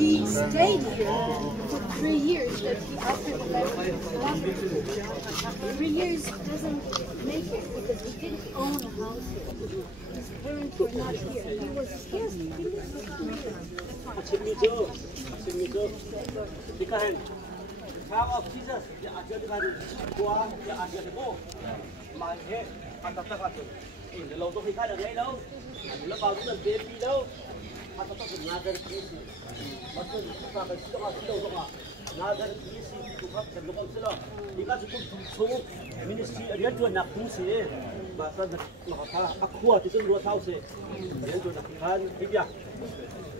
he stayed here for 3 years. That he after the last 3 years doesn't make it because he didn't own a house here. His parents were not here. He was here. He lived for 2 years.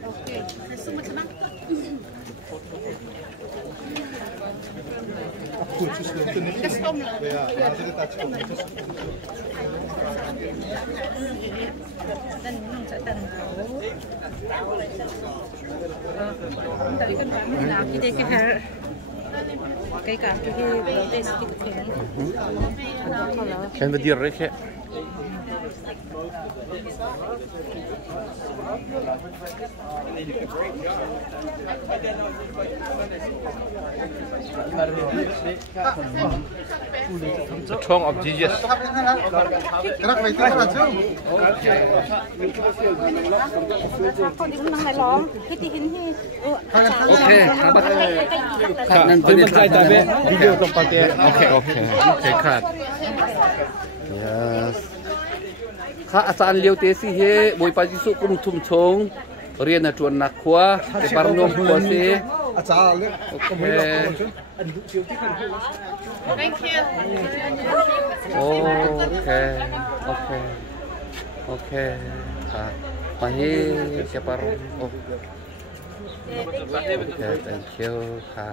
Okay, so much lang. Custom lang. Dan minum sa tanong. Tadi kan kami lagi deh ke her. Cái cả cái đây sẽ kịch tính. Kan berdiri rek. The tongue of Jesus. Okay. Video tempatnya. Okay. Cut. Yes. ข้าอาจารย์เลี้ยวเตสิเฮบอยปาจิสุกุมทุมชงเรียนจวนนักขวาเตปารนมกัวสิอาจารย์โอเค Thank you. โอเคค่ะมาเฮเตปารโอเค thank you ค่ะ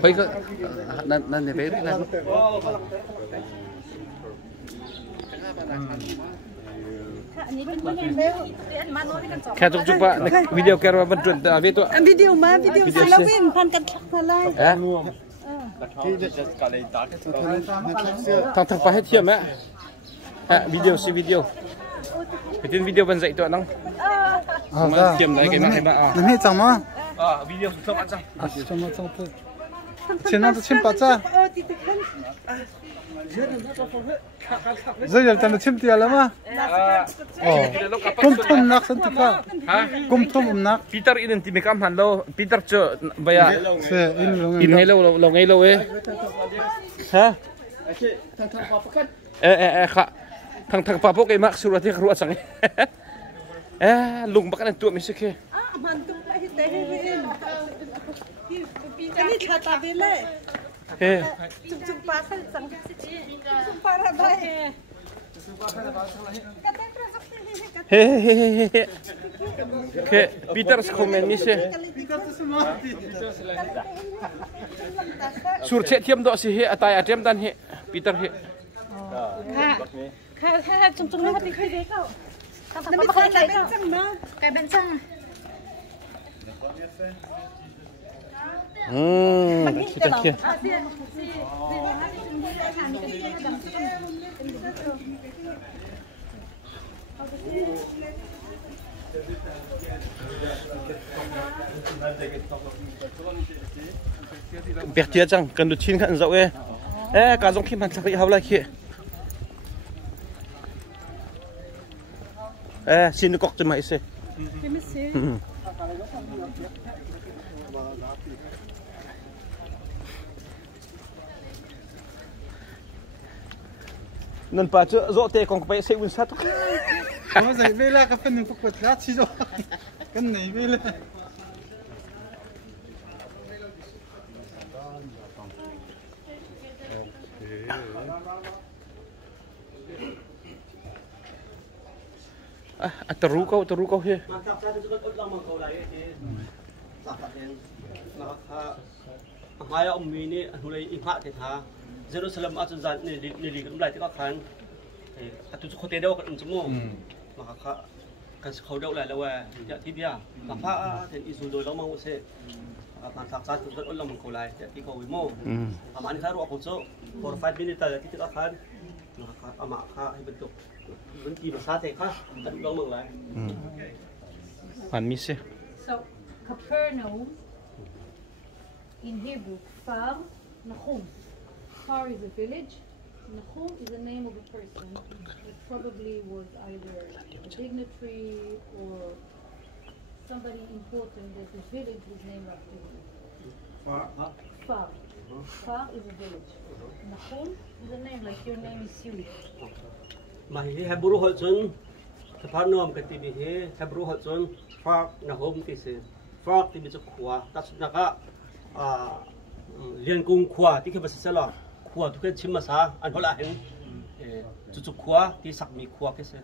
เฮ้ยก็นั่นเนี่ยไปนั่นแค่จุกๆว่าวิดีโอแกว่ามันจุดอะไรตัววิดีโอมาวิดีโอสารวินพันกันอะไรทางไปให้เทียมไหมวิดีโอสิวิดีโอไปดูวิดีโอเป็นใจตัวน้องมาเทียมไหนกันนะเห็นป่ะนี่จังมั้ยวิดีโอสุดท้ายจังจังมั้ยจังตัวเช่นนั้นจะชิมปัจจัย这人真的亲爹了吗？哦，公通นักสันติภาพ公通นักปีเตอร์อินที่มีคำหันโลปีเตอร์เจอใบอะอินให้เราลงให้เราฮะค่ะทางปาพวกไอ้มักสุรที่ครัวสังลุงบักนั่นตัวไม่ใช่แค่มันตุ้มไปเตะให้เองนี่ชาตาเบลเล่จุกปลาสังจุกปลาอะไรเฮ้ปีเตอร์สคอมเมนต์นี่ใช่สุรเชษเทียมดอกสิเฮอตายอาเทียมดันเฮปีเตอร์เฮค่ะจุกๆนะครับที่เคยได้เข้าแต่ไม่เคยได้เข้าไก่เป็นจังคิดจังเชียเปียกเจียจังกันดูชิ้นขันเจ้าการส่งขี้มันสักทีเขาเลยขี้ชิ้นกอกจะไม่เสนั่นป่ะเจ้าโจเตะกองไปเสียวุ้นซัดมาใส่เวลาก็เป็นหนึ่งพวกกดลัดชิโร่กันไหนเวลาตรู้เขาเฮ้หายอมมีนี่หุ่นเลยอิมพะเตถาเยรูซาเล็มอาจารย์นี่ลีกันหลายที่ก็ขันตุสุโคเตเดวกันจมูกมาค่ะกันเขาเดาหลายแล้วว่าที่เดียวมาพระเห็นอิสุโดยเรามาเสกมาสักษาตุสุดเรามันเขาหลายที่เขาวิโมอามันนี่ถ้ารู้ว่าผมโซ่ for 5 minutes ที่ก็ขัน ama kha hay bentuk bentuk bahasa teh kha tak dong meng lai. An mi se. So Capernaum in Hebrew, Far Nahum. Far is a village. Nahum is the name of a person that probably was either a dignitary or somebody important that the village was named after him. Far. Far is a village. Nahum is a name like your name is Suli. Mai Hebrew hol chun Capernaum ka ti bi he Hebrew hol chun Far Nahum ti se. Far ti bi chu khwa ta chu na ka liên cung khwa ti ke ba se la khwa tu ke chim ma sa an hola hen chu chu khwa ti sak mi khwa ke se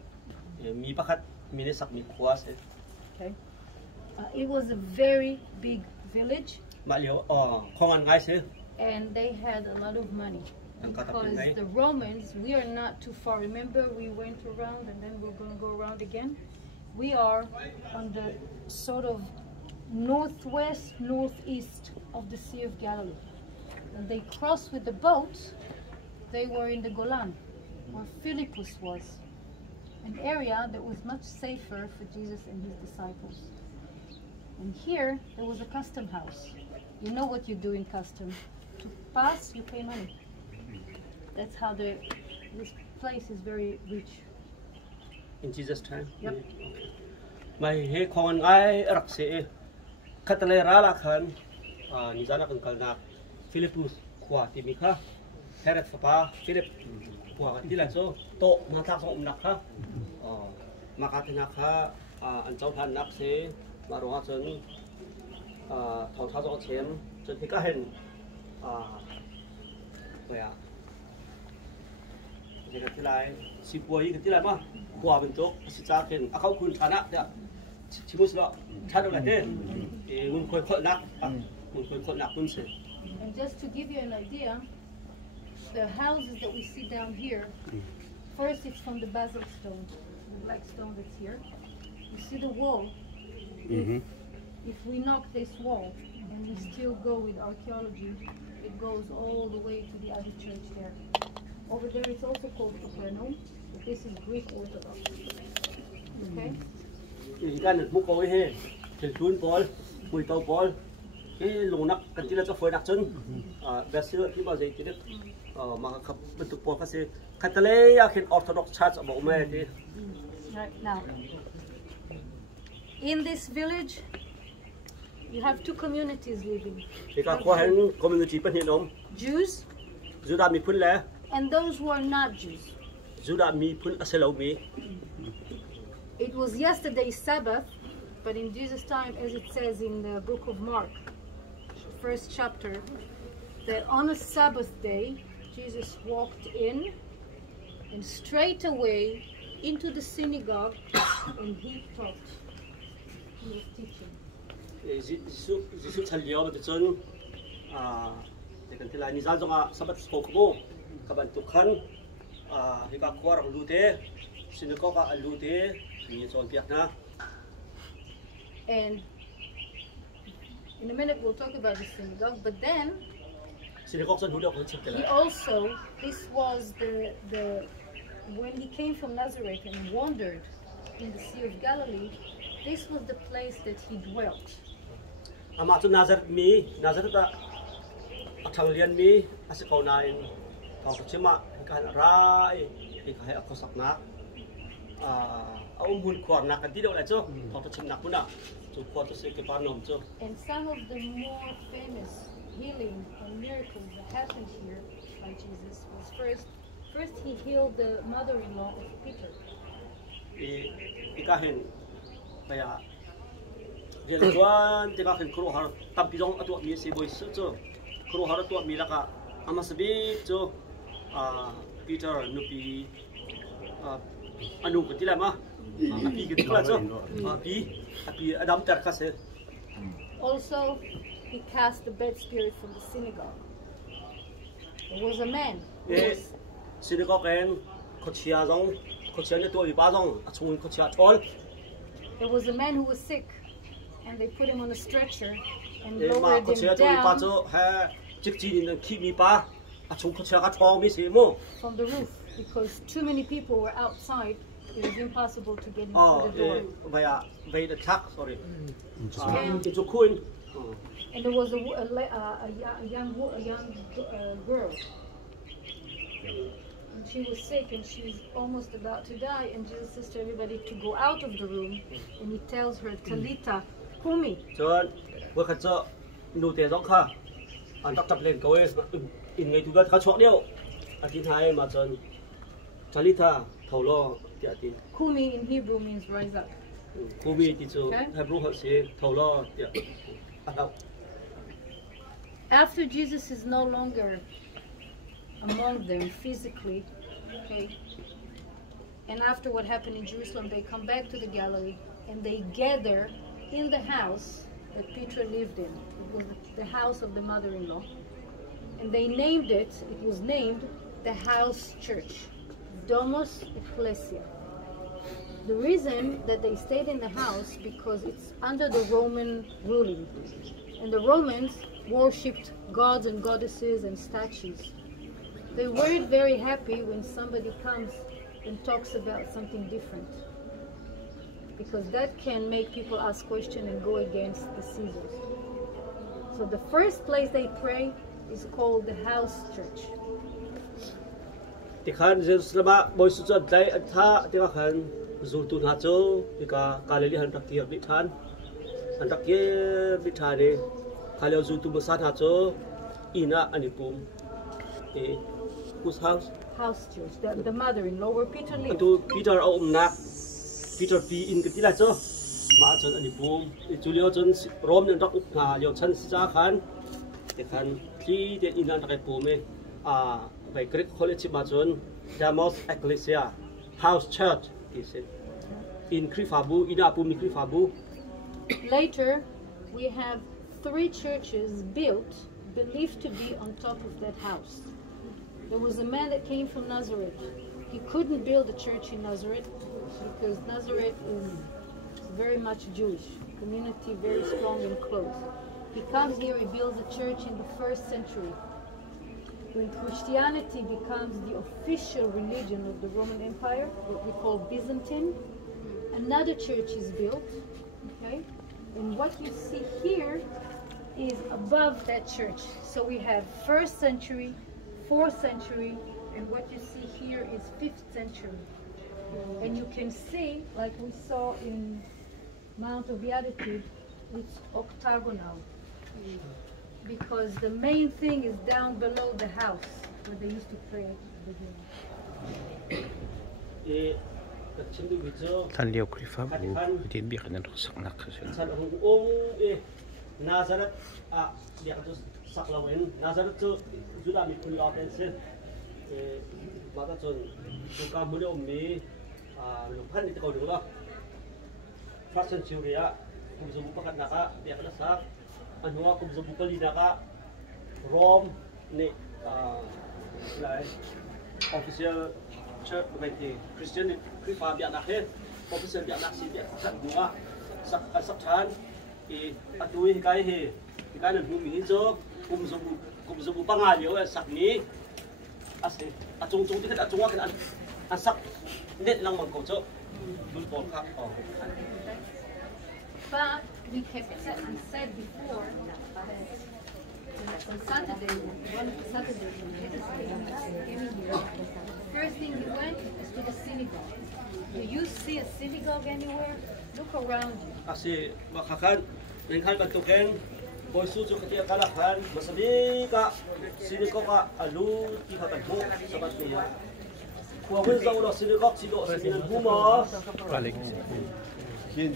mi pakhat mi ne sak mi khwa se. Okay. It was a very big village. Ma liu khong an ngai se. And they had a lot of money. Because the Romans, we are not too far. Remember, we went around and then we're going to go around again. We are on the sort of northwest, northeast of the Sea of Galilee. And they crossed with the boat. They were in the Golan, where Philippus was, an area that was much safer for Jesus and his disciples. And here, there was a custom house. You know what you do in custom. To pass, you pay money. That's how this place is very rich. In Jesus' time? Yep. Mai he khong ngai rak se khatale ra la khan ni jana kan kalna Philippus khwa ti mi kha heret fa Philip khwa ti la so to na thak so nak kha ma ka thina kha an chau than nak se ma ro ha chen thau tha so chen chen thi ka hen vậy thì cái này xịt bôi cái này mà qua bên chỗ xịt ra cái không khuôn khá nặng đấy chỉ muốn sợ chát đâu là thế thì muốn khơi khơi nặng muốn khơi khơi nặng muốn sẽ. And just to give you an idea, the houses that we see down here, first it's from the basalt stone, the black stone that's here. You see the wall. If we knock this wall and we still go with archaeology, it goes all the way to the other church there. Over there it's also called Capernaum, but this is Greek Orthodox. Okay? Thì cái này mua coi he, thì tuôn Paul, mùi tàu Paul, cái lồng nắp cần chỉ là cho phơi nắp chân, về xưa khi mà gì chỉ được mà khắp bên tục Paul cái gì, cái tele khi Orthodox Church ở bộ mẹ thì. Right now, in this village, you have two communities living. Thì các khoa hàng community bên hiện ông. Jews. Juda mi phun lẽ. And those who are not Jews. Juda mi phun aselo mi. It was yesterday's Sabbath, but in Jesus' time, as it says in the book of Mark, first chapter, that on a Sabbath day, Jesus walked in and straight away into the synagogue and he taught. He was teaching. Jesus chalio mà chân để cần thế là như ra trong Sabbath school của các bạn tụ khăn thì các khoa rằng lưu thế synagogue lưu thế như chọn việc na. And in a minute we'll talk about the synagogue, but then he also, this was the when he came from Nazareth and wandered in the Sea of Galilee, this was the place that he dwelt. Amatu Nazareth da athang lian mi asiko nain thong chima kan rai kai akosak na hun khwar na kan ti do la cho thong chim nak puna chu khwar to se ke Capernaum cho. And some of the more famous healing and miracles that happened here by Jesus was first he healed the mother-in-law of Peter. Ikahin kaya dia tuan teka kan kru har tam pijong atu mi se boy so kru har tu mi la ka ama sabi cho Peter nupi anu ko tila ma api ke tila cho api adam tar ka se. Also he cast the bad spirit from the synagogue. There was a man. Synagogue en khochia jong khochia ne tu ba jong achung khochia thol. There was a man who was sick, and they put him on a stretcher and lowered him down from the roof. because too many people were outside. It was impossible to get into Oh, the door. via the truck, sorry. And, It's a coin. and there was a young girl. And she was sick and she's almost about to die. And Jesus says to everybody to go out of the room. And he tells her, Talita, Kumi. Cho vừa khẩn trợ nụ tiền giống kha. Anh tập lên câu ấy in ngày thứ ba khá chọn điệu. Anh tin hai mà chân Talita thầu lo tiệt tin. Kumi in Hebrew means rise up. Kumi thì chú Hebrew họ sẽ thầu lo tiệt. After Jesus is no longer among them physically, okay, and after what happened in Jerusalem, they come back to the Galilee and they gather in the house that Peter lived in. It was the house of the mother-in-law, and they named it. It was named the House Church, Domos Ecclesia. The reason that they stayed in the house because it's under the Roman ruling, and the Romans worshipped gods and goddesses and statues. They weren't very happy when somebody comes and talks about something different, because that can make people ask questions and go against the Caesars. So the first place they pray is called the House Church. Thì khán Jerusalem bồi sự chân tay anh tha thì các khán dù tuần hạt châu thì cả Galilee hắn đặc kia bị than hắn đặc kia bị than đi khai leo dù tuần một sát hạt châu ina anh pum thì whose house? House Church, the mother-in-law where Peter lived. Tu Peter ông nạc Peter pi in cái tí là châu mà chân anh pum chú liêu chân Rome nên đọc hà liêu chân xa khán thì khán khi để ina đặc pum ấy về Greek College mà chân Damos Ecclesia House Church is in Krifabu, in Apum Krifabu. Later, we have 3 churches built, believed to be on top of that house. There was a man that came from Nazareth. He couldn't build a church in Nazareth because Nazareth is very much Jewish, community very strong and close. He comes here, he builds a church in the 1st century. When Christianity becomes the official religion of the Roman Empire, what we call Byzantine, another church is built, okay? And what you see here is above that church. So we have 1st century, 4th century, and what you see here is 5th century. And you can see, like we saw in Mount of Beatitude, it's octagonal. Because the main thing is down below the house where they used to pray at the beginning. Tan liêu Krifa bu tin biết anh được sắc nặc rồi. San ông Nazareth biết được sắc lâu en Nazareth cho Judah mình khui ở bên sen mà ta chọn chúng ta muốn ông mi lúc hắn đi câu được đó. First century cũng dùng các cái naka biết được sắc anh hoa cũng dùng cái gì naka Rome này lại official church của mình Christian Krifa biết được hết official biết được gì biết sắc hoa sắc than thì tôi cái này mình nghĩ cho cũng dùng bằng ai liệu sắc ní chung thì cái chung cái anh sắc nét năng bằng cổ cho đúng tốt khác But we said before that on Saturday, one Saturday when Jesus came in here, first thing he went is to the synagogue. Do you see a synagogue anywhere? Look around you. Kasi makakan, yung kan kantuken, boy suso katiya kalakan, masabi ka, synagogue ka, alu, ihakan mo, sabat niya. Kung ako sa ulo synagogue, sino sa pinagbumo? Balik. You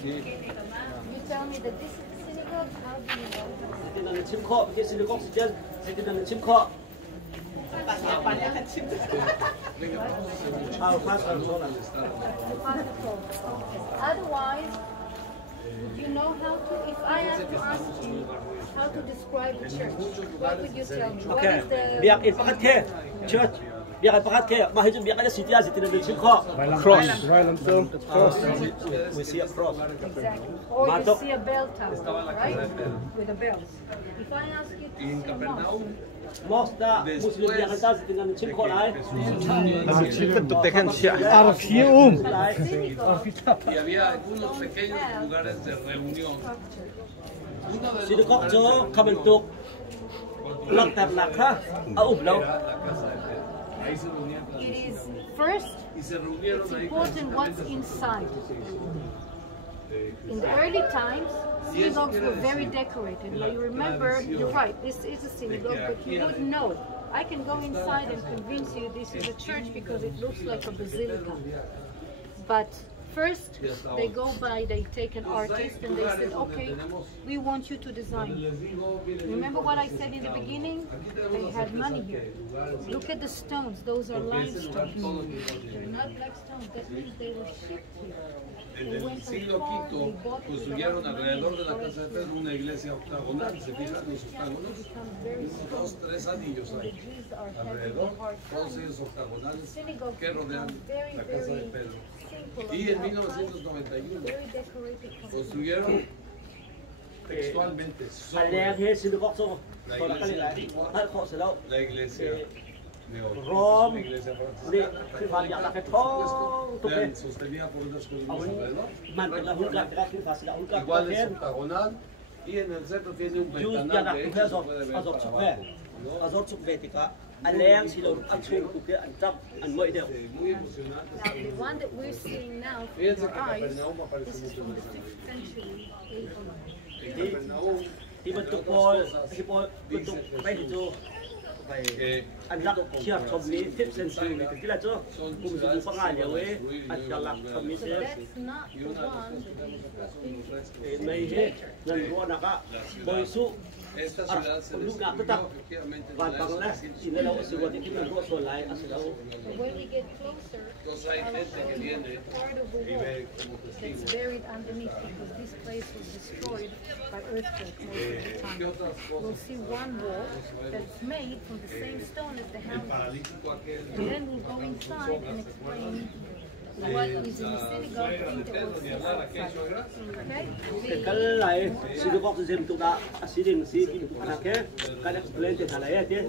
tell me that this is the synagogue. How do you know? Sitin na chimko, hindi synagogue sitin, sitin na chimko. Otherwise, you know how to. If I have to ask you how to describe a church, what would you tell me? What is the Biak ipakat ke church. Biak ipakat ke, mahijum biak ada sitia sitin na chimko. Cross. We see a cross. exactly? Or you see a bell tower, right? With the bells. If I ask you to see a mosque, Mosta Muslim yang kita tinggal chim kho lai. Kan tuk tekan sia. Arquía Y había algunos pequeños lugares de reunión. Sinagog cho kabentuk lang tarnak ha. Aublaw. Ahí se reunían para It is first, y se reunieron it's ahí. important what's inside. In the early times, synagogues were very decorated. Now you remember, you're right, this is a synagogue, but you wouldn't know. I can go inside and convince you this is a church because it looks like a basilica. But first, they take an artist and they said, okay, we want you to design. Remember what I said in the beginning? They had money here. Look at the stones, those are limestone. They're not black stones, that means they were shipped here. En el siglo V construyeron alrededor de la casa de Pedro una iglesia octagonal. Se fijan los octágonos, 1, 2, 3 anillos ahí alrededor, todos ellos octagonales que rodean la casa de Pedro. Y en 1991 construyeron textualmente la iglesia Rom, sostenida por unas columnas alrededor, igual es octagonal, y en el centro tiene un ventanal que hecho se puede ver para abajo. Muy emocionante. Now, the one that we're seeing now from Fíjense your que eyes, Capernaum aparece this is mucho from the más. 6th century. En Capernaum Di bentuk pol, di pol bentuk baik itu. Anak kiat kami 5th century kita tu, kumpulan pengalia we, anak kami So se. that's not the one that Mai he, dan dua nak boisu. esta ciudad se Luka destruyó tetap. efectivamente en Bangladesh, sini lalu sebuah kita buat solai asal. But when we get closer, Entonces hay I'll gente show que you viene part of the y wall ve como that's testigo. buried underneath because this place was destroyed by earthquake most of the ¿Qué time. otras We'll cosas? see one wall that's made from the same stone as the El house. paralítico aquel, And then we'll go inside and explain what is in the synagogue and the Pedro, ni hablar aquel outside. suegra. Okay? Kalau lai, sini kau tu zem tu dah asidin si itu anak ke, kalau explain te halai ya te.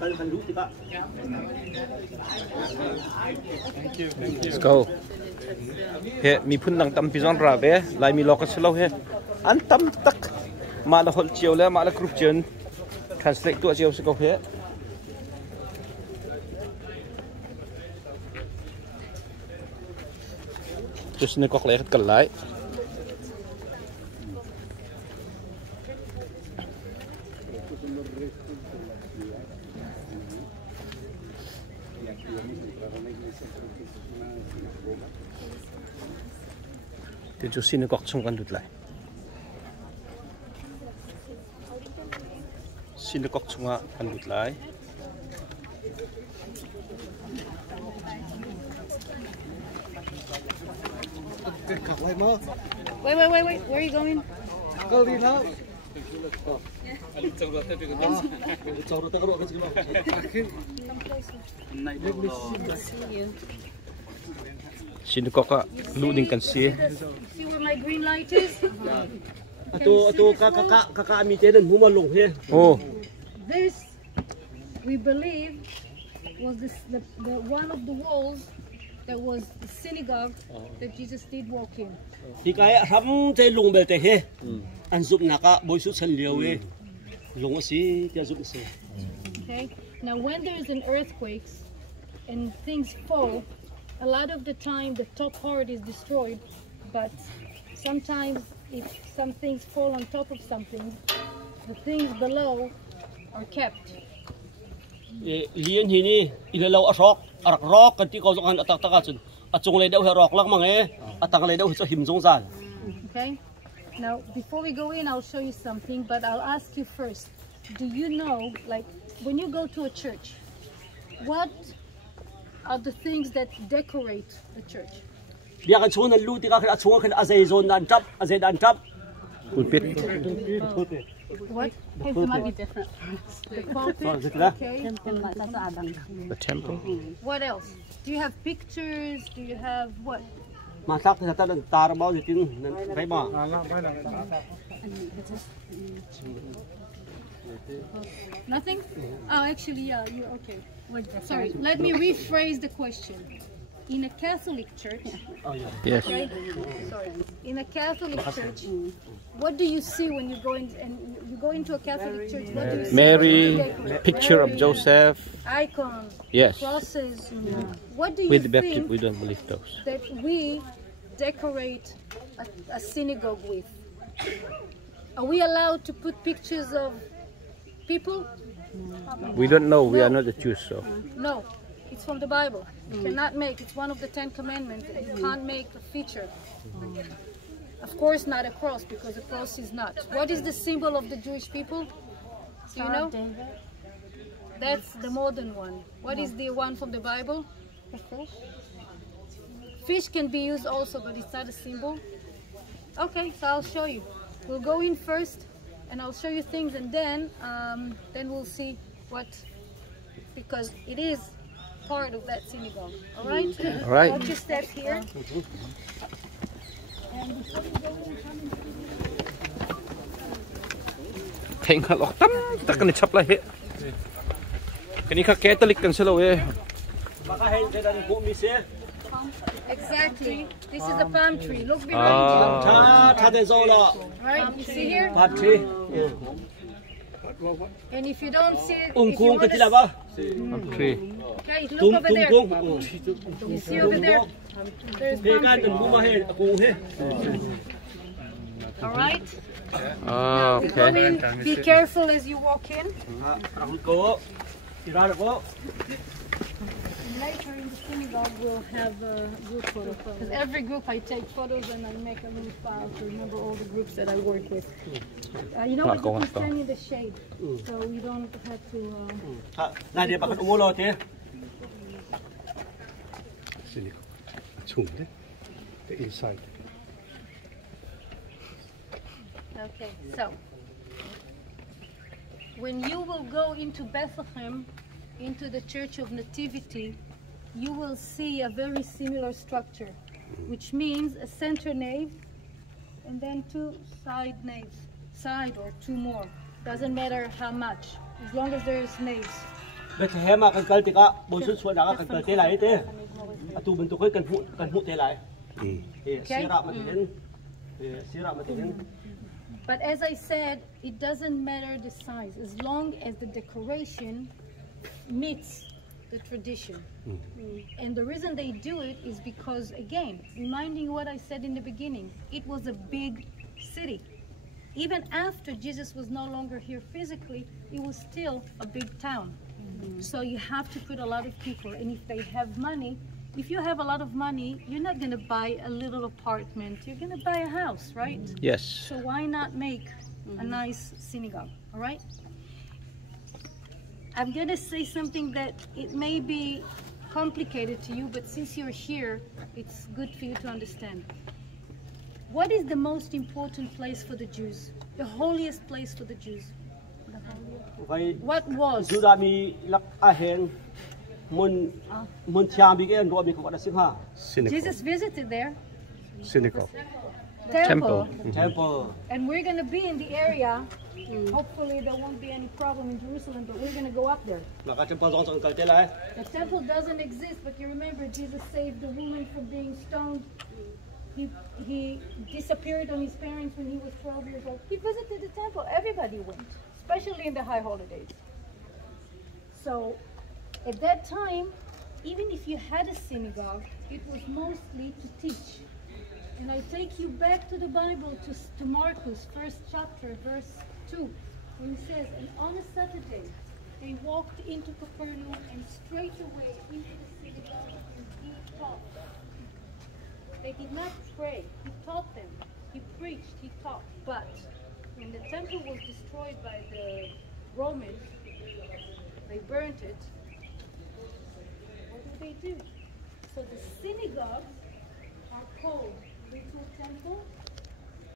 Kalau kalau kita. Let's go. He mi phun nang tam pizon ra be lai mi lokas lo he. An tam tak ma la hol chiu le ma la group chen. Translate tu chiu se ko he. Just ne kok leket kal lai. Thì chú xin gọc xong con đụt lại. Xin gọc xong con đụt lại. Wait, where are you going? Xin gọc lũ đình cần xí. See where my green light is? Atu kakak kami te dan huma long he. Oh, This, we believe, was the one of the walls that was the synagogue that Jesus did walk in. Di kaya ram te long bel te he. An zup naka boisu san liau we. Long si dia zup se. Okay? Now, when there is an earthquake and things fall, a lot of the time the top part is destroyed, but sometimes if some things fall on top of something, the things below are kept. Lian hini ilalau asok arak rok kan ti kau kan atak takatun. Acung le dau he rok lang mange atang le dau so him zong zan. Okay? Now, before we go in, I'll show you something, but I'll ask you first. Do you know, like, when you go to a church, what are the things that decorate the church? Dia kan sungan lu ti ka acung kan azai zon dan tap azai dan tap. pulpit. What? It might be different. The pulpit, okay. The temple. What else? Do you have pictures? Do you have what? Masak ta ta dan tar mau di tin kai ma. Nothing? Oh, actually, yeah, you're okay. Sorry, let me rephrase the question. In a Catholic church, Yes. right? Sorry. In a Catholic church, what do you see when you go in and you go into a Catholic church? What do you see? Mary, picture of Joseph. Icons, Yes. crosses. What do you With the baptism, think we don't believe those. that we decorate a synagogue with? Are we allowed to put pictures of people? We don't know. We No. are not the Jews, so. No, it's from the Bible. You cannot make, it's one of the 10 commandments. You can't make a feature. Of course not a cross, because a cross is not. What is the symbol of the Jewish people? Do you know? That's the modern one. What is the one from the Bible? The fish? Fish can be used also, but it's not a symbol. Okay, so I'll show you. We'll go in first, and I'll show you things, and then we'll see what, because it is part of that synagogue. All right? All right. Watch your step here. Thành hả lọc tắm tất cả này chắp lại hết. Cái này khác Catholic kan sila eh. Exactly. This is a palm tree. Look behind you. Right? You see here? And if you don't see it, if you want to Tree. okay, look over there. You see over there? There's palm tree. All right? Ah, Go okay. in. Be careful as you walk in. Later in the synagogue, we'll have a group photo. Because every group I take photos and I make a little file to remember all the groups that I work with. You know what? You can stand in the shade, so you don't have to. The inside. Okay, so when you will go into Bethlehem, into the Church of Nativity, you will see a very similar structure, which means a center nave and then two side naves, side or two more. Doesn't matter how much, as long as there's naves. Bethlehem kan kalti ka bonsun suara kan kalti lai te. Atu bentuk kan hu te lai. Sira matihin. Sira matihin. But as I said, it doesn't matter the size, as long as the decoration meets the tradition. And the reason they do it is because, again, reminding what I said in the beginning, it was a big city. Even after Jesus was no longer here physically, it was still a big town. So you have to put a lot of people, and if they have money, if you have a lot of money, you're not going to buy a little apartment, you're going to buy a house, right? Yes. So why not make a nice synagogue, all right? I'm going to say something that it may be complicated to you, but since you're here, it's good for you to understand. What is the most important place for the Jews? The holiest place for the Jews? What was? Jesus visited there. Cynical. Temple. Temple. And we're going to be in the area. Hopefully there won't be any problem in Jerusalem, but we're going to go up there. The temple doesn't exist, but you remember Jesus saved the woman from being stoned. He disappeared on his parents when he was 12 years old. He visited the temple. Everybody went, especially in the high holidays. So at that time, even if you had a synagogue, it was mostly to teach. And I take you back to the Bible, to Marcus, 1st chapter, verse 2, when it says, and on a Saturday, they walked into Capernaum and straight away into the synagogue and he taught. They did not pray. He taught them. He preached. He taught. But when the temple was destroyed by the Romans, they burnt it. What did they do? So the synagogues are called little temple